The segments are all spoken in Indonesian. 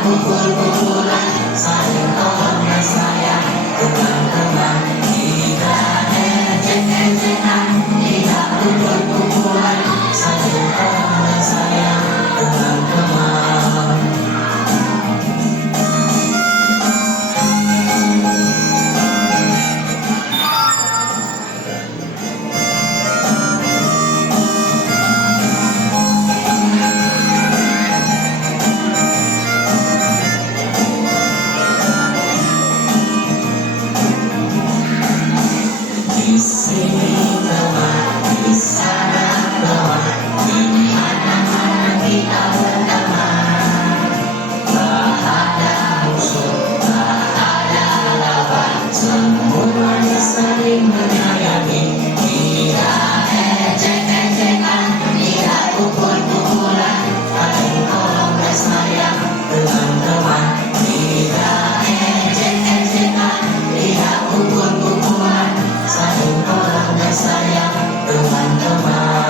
pukul-pukulan, saling tolong dan sayang, teman-teman. Tidak ejek-ejekan, tidak pukul-pukulan, saling tolong dan sayang, teman-teman. Di sini teman, di sana teman, di mana-mana kita berteman. Tak ada musuh, tak ada lawan, semuanya saling menyayangi. Tidak ejek-ejekan, tidak pukul-pukulan, saling tolong dan sayang, teman-teman. Tidak ejek-ejekan, tidak pukul-pukulan, saling tolong dan sayang, teman-teman.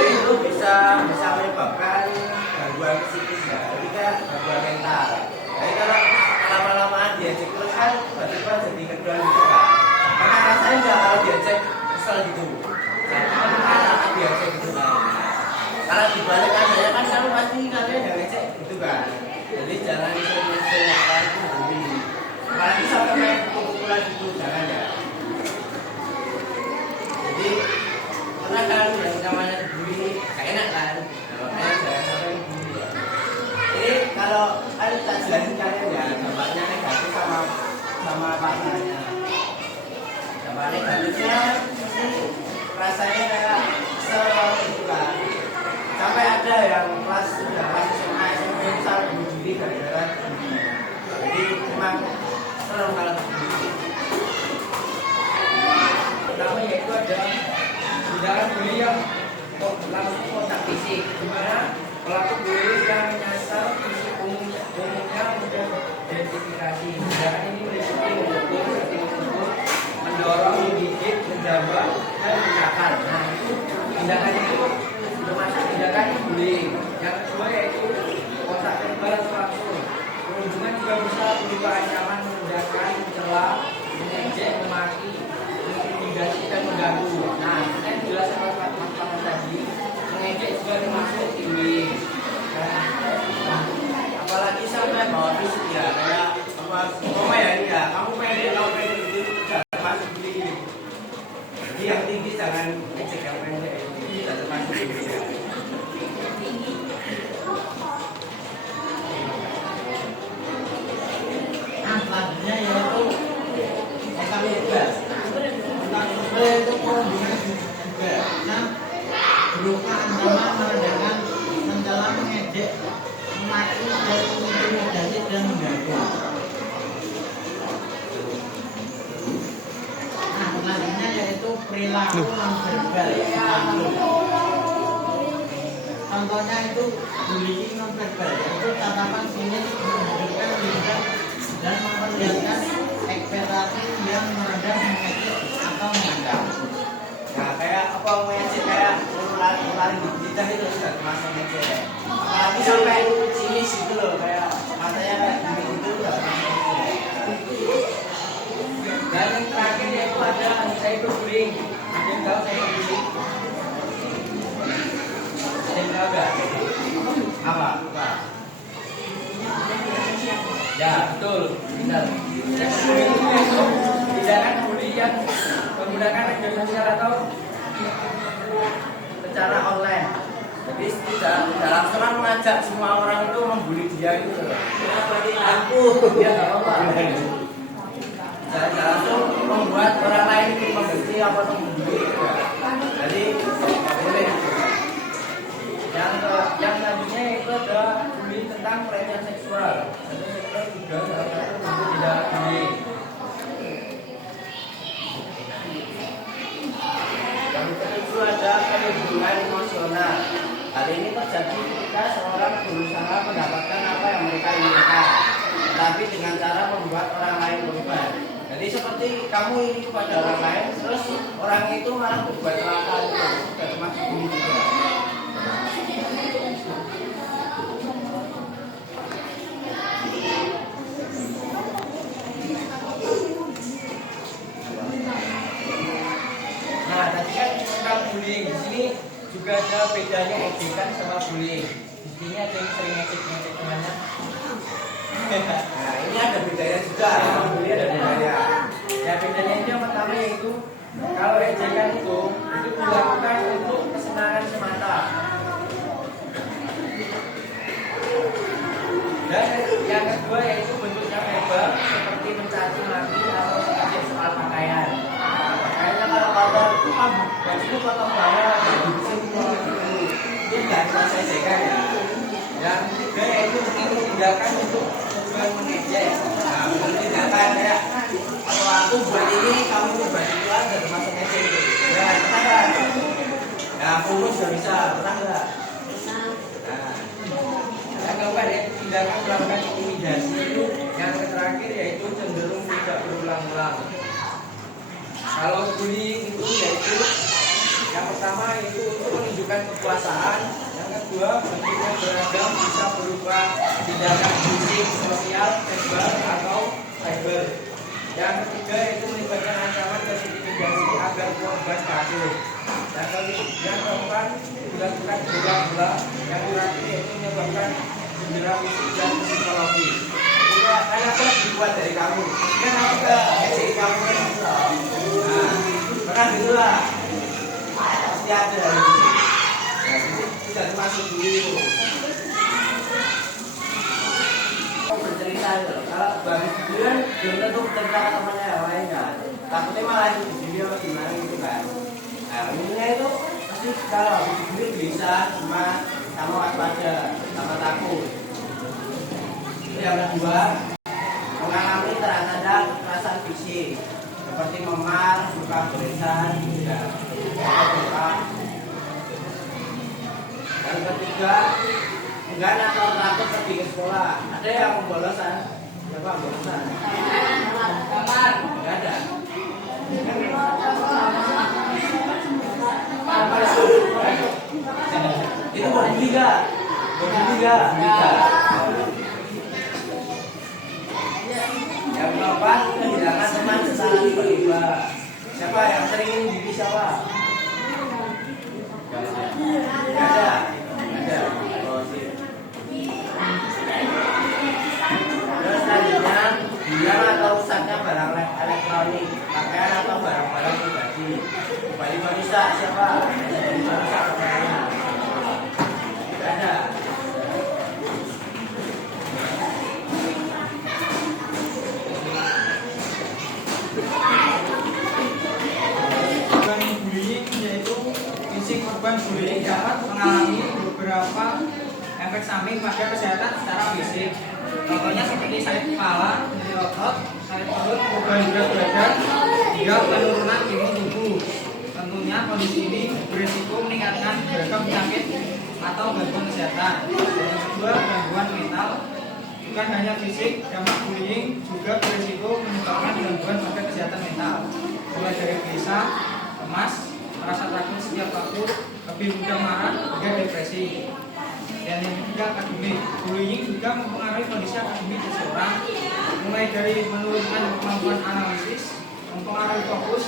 Itu bisa menyebabkan gangguan psikis ya, ketika gangguan mental. Jadi kalau lama-lamaan diajak terus kan tiba-tiba jadi kedua gitu kan. Karena rasanya nggak kalau diajak kesel gitu. Jadi kan akan diajak gitu kan. Kalau dibalik adanya kan kamu pasti kalian yang ngecek gitu kan. Jadi jangan sering-sering makan dulu. Apalagi sampai main pukul-pukulan gitu jangan ya. Jadi karena kan yang namanya bully gak enak kan. Makanya jangan sampai bully ya. Jadi kalau kan tak jelasin kalian ya dampaknya negatif sama pasangannya. Dampak negatifnya pasti rasanya kayak kesel gitu kan. Sampai ada yang kelas SMA SMP misal bunuh diri gara-gara bully. Jadi memang serem kalau bully. Pertama yaitu ada tindakan bully yang langsung kontak fisik, di mana pelaku bully yang menyasar fisik umumnya untuk identifikasi. Tindakan ini meliputi memukul, seperti memukul, mendorong, menggigit, menjambak, dan menekan. Nah, itu tindakan itu termasuk tindakan bullying. Yang kedua yaitu kontak verbal atau langsung. Perundungan juga bisa berupa ancaman, menendahkan, mencela, mengejek, memaki, mengintimidasi dan mengganggu. Nah, saya jelas sama teman-teman tadi, mengejek juga termasuk bullying. Nah, apalagi sampai bawa fisik ya, kayak apa ya ini ya, kamu pendek, kamu pendek itu juga termasuk bullying. Jadi yang tinggi jangan ejek yang pendek itu tidak termasuk bullying. Selanjutnya yaitu tentang tugas. Tentang tugas itu perundungan juga. Nah, berupa ancaman, merendahkan, mencela, mengejek, memaki, dan mengintimidasi dan mengganggu. Nah, selanjutnya yaitu perilaku nonverbal. Contohnya itu bullying nonverbal, yaitu tatapan sinis, menunjukkan lidah dan memperlihatkan ekspektasi yang merendah, mengejek atau mengancam. Nah, kayak apa mengejek kayak lari di lidah itu sudah termasuk mengejek. Apalagi sampai sinis gitu loh, kayak matanya kayak gini gitu sudah termasuk mengejek. Dan yang terakhir yaitu ada cyberbullying. Ada yang tahu cyberbullying? Ada yang tahu nggak? Apa? Ya, betul. Benar. Cyberbullying itu tindakan bully yang menggunakan media sosial atau secara online. Jadi tidak langsung mengajak semua orang itu membuli dia itu. Aku ya nggak apa-apa. Tidak langsung membuat orang lain itu membenci atau membuli. Jadi nggak boleh. Yang selanjutnya itu ada bully tentang pelecehan seksual. Jadi juga salah satu bentuk tindakan bully. Yang kedua ada perlindungan emosional. Hal ini terjadi ketika seorang berusaha mendapatkan apa yang mereka inginkan, tetapi dengan cara membuat orang lain korban. Jadi Jadi seperti kamu ini kepada orang lain, terus orang itu malah berbuat celaka itu, sudah termasuk bully juga. Nah, tadi kan tentang bullying. Di sini juga ada bedanya ejekan sama bullying. Di sini ada yang sering ngecek temannya. Nah, ini ada bedanya juga. Sama bullying ada bedanya. Ya bedanya itu yang pertama yaitu kalau ejekan itu dilakukan untuk kesenangan semata. Dan yang kedua yaitu bentuknya verbal seperti mencaci maki atau mengejek soal pakaian. Kayaknya kalau kotor itu bajunya kotor banget, itu nggak bisa ejekan ya. Yang ketiga yaitu tindakan untuk tujuan mengejek. Nah, tindakan kayak kalau aku buat ini, kamu buat itu aja termasuk ngejek itu. Ya, pernah nggak? Ya, fokus nggak bisa, pernah nggak? Yang keempat yaitu tindakan melakukan intimidasi itu. Yang terakhir yaitu cenderung tidak berulang-ulang. Kalau bullying itu yaitu yang pertama itu untuk menunjukkan kekuasaan, yang kedua bentuknya beragam bisa berupa tindakan fisik, sosial, verbal atau cyber. Yang ketiga itu melibatkan ancaman dan intimidasi agar korban patuh. Yang keempat dilakukan berulang-ulang. Yang terakhir yaitu menyebabkan cedera fisik dan psikologi. Karena aku lebih kuat dari kamu, kan aku gak ngecek kamu kan. Nah, pernah gitu lah. Pasti ada gitu. Nah, itu tidak termasuk dulu. Bercerita itu, kalau baru video kan belum tentu bercerita ke temannya yang lain kan. Takutnya malah itu di video atau gimana gitu kan. Nah, umumnya itu pasti kalau habis video bisa cuma sama waspada, sama takut. Yang kedua, mengalami tanda-tanda kekerasan fisik seperti memar, suka tulisan, juga luka. Yang ketiga, enggan atau takut pergi ke sekolah. Ada yang membolosan, siapa membolosan? Kamar, enggak ada. Itu berbudi enggak? Berbudi enggak? Yang keempat, kehilangan teman secara tiba-tiba. Siapa yang sering diri siapa? Gak ada. Oh, sip. Terus selanjutnya, hilang atau rusaknya barang elektronik, pakaian atau barang-barang pribadi. Tiba-tiba rusak siapa? Tiba-tiba rusak pakaiannya. Gak ada. Bullying yaitu fisik korban bullying dapat mengalami beberapa efek samping pada kesehatan secara fisik. Contohnya seperti sakit kepala, nyeri otot, sakit perut, perubahan berat badan, hingga penurunan imun tubuh. Tentunya kondisi ini berisiko meningkatkan beragam penyakit atau gangguan kesehatan. Dan yang kedua, gangguan mental. Bukan hanya fisik, dampak bullying juga berisiko menyebabkan gangguan pada kesehatan mental, mulai dari gelisah, cemas, merasa takut setiap waktu, lebih mudah marah, hingga depresi. Dan yang ketiga, akademik. Bullying juga mempengaruhi kondisi akademik seseorang, mulai dari menurunkan kemampuan analisis, mempengaruhi fokus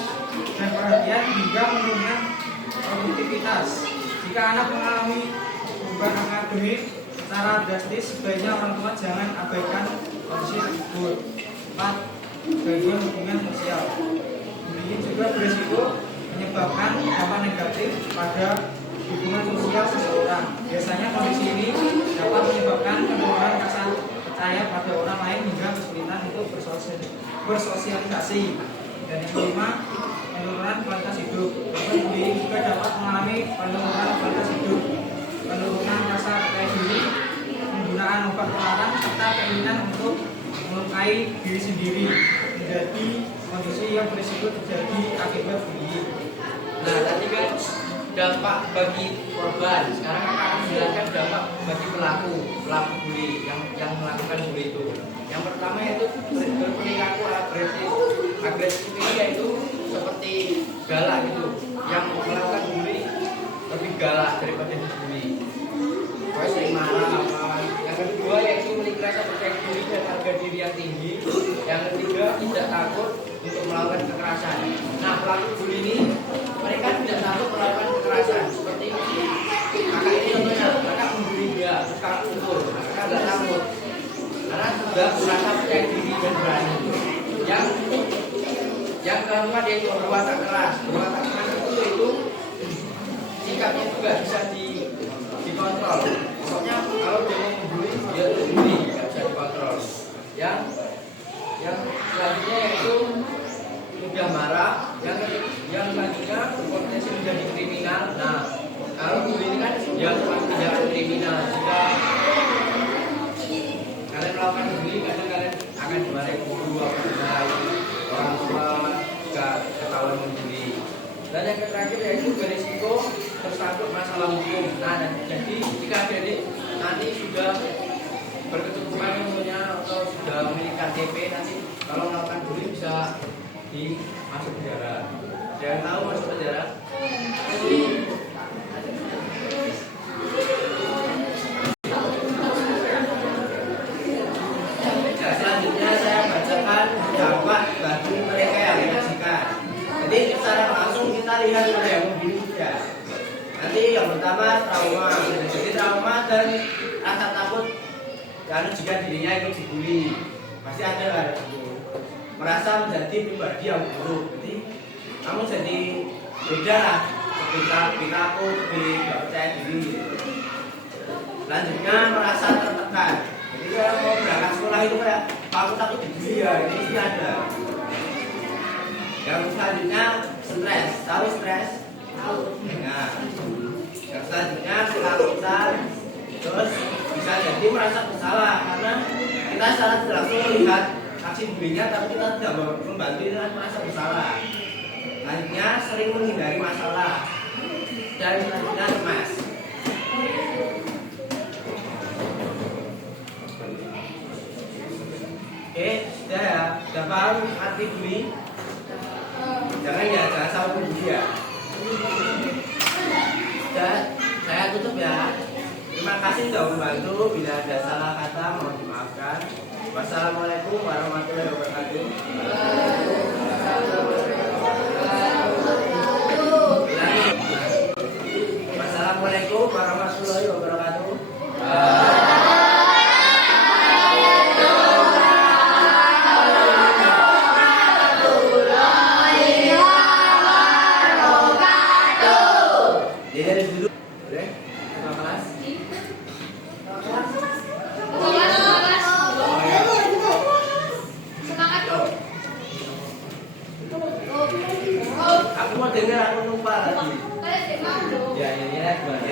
dan perhatian, hingga menurunkan produktivitas. Jika anak mengalami perubahan akademik secara drastis, sebaiknya orang tua jangan abaikan kondisi tersebut. 4. Gangguan hubungan sosial. Bullying juga berisiko menyebabkan dampak negatif pada hubungan sosial seseorang. Biasanya kondisi ini dapat menyebabkan penurunan rasa percaya pada orang lain hingga kesulitan untuk bersosialisasi. Dan yang kelima, penurunan kualitas hidup. Bullying juga dapat mengalami penurunan kualitas hidup, penurunan rasa percaya diri, penggunaan obat terlarang, serta keinginan untuk melukai diri sendiri, menjadi kondisi yang berisiko terjadi akibat bullying. Nah, tadi kan dampak bagi korban. Sekarang kakak akan menjelaskan dampak bagi pelaku bully yang melakukan bully itu. Yang pertama yaitu berperilaku agresif ini yaitu seperti galak gitu. Yang melakukan bully lebih galak daripada dibully. Kayak sering marah apa. Yang kedua yaitu memiliki rasa percaya diri dan harga diri yang tinggi. Yang ketiga tidak takut untuk melakukan kekerasan. Nah, pelaku bully ini mereka tidak takut melakukan kekerasan. Seperti kakak ini contohnya, kakak membuli dia, kakak pukul, kakak tidak takut karena sudah merasa percaya diri dan berani. Yang keempat yaitu berwatak keras. Berwatak keras itu sikapnya juga bisa dikontrol. Pokoknya kalau dia mau membuli, dia membuli, tidak bisa dikontrol. Yang selanjutnya yaitu mudah marah. Yang selanjutnya berpotensi menjadi kriminal. Nah, kalau bully ini kan dia tindakan kriminal. Jika kalian melakukan bully, kadang kalian akan dimarahi guru, orang tua, jika ketahuan membuli. Dan yang terakhir yaitu berisiko tersangkut masalah hukum. Nah, jadi jika adik nanti sudah berkecukupan ilmunya atau sudah memiliki KTP, nanti kalau melakukan bully bisa masuk penjara. Jangan tahu masuk penjara. Nah, selanjutnya saya bacakan dampak bagi mereka yang menyaksikan. Jadi secara langsung kita lihat pada yang membuli ya. Nanti yang pertama trauma. Jadi trauma dan rasa takut karena jika dirinya ikut dibully. Pasti ada merasa menjadi pribadi yang buruk. Jadi kamu jadi beda lah ketika aku lebih gak percaya diri. Selanjutnya merasa tertekan. Jadi kalau mau berangkat sekolah itu kayak aku takut dibully ya, ini sih ada. Yang selanjutnya stres. Tahu stres? Tahu. Nah, yang selanjutnya ketakutan. Terus bisa jadi merasa bersalah karena kita secara tidak langsung melihat aksi bullyingnya, tapi kita tidak membantu dengan merasa bersalah. Selanjutnya sering menghindari masalah. Dan selanjutnya cemas. Oke, sudah ya. Sudah paham arti bullying? Jangan sampai bully ya. Dan saya tutup ya. Terima kasih sudah membantu. Bila ada salah kata mohon dimaafkan. Wassalamualaikum warahmatullahi wabarakatuh. Wassalamualaikum warahmatullahi wabarakatuh. Jadi dulu, boleh? Terima kasih. Aku mau dengar, aku lupa lagi. Ya, ini gimana?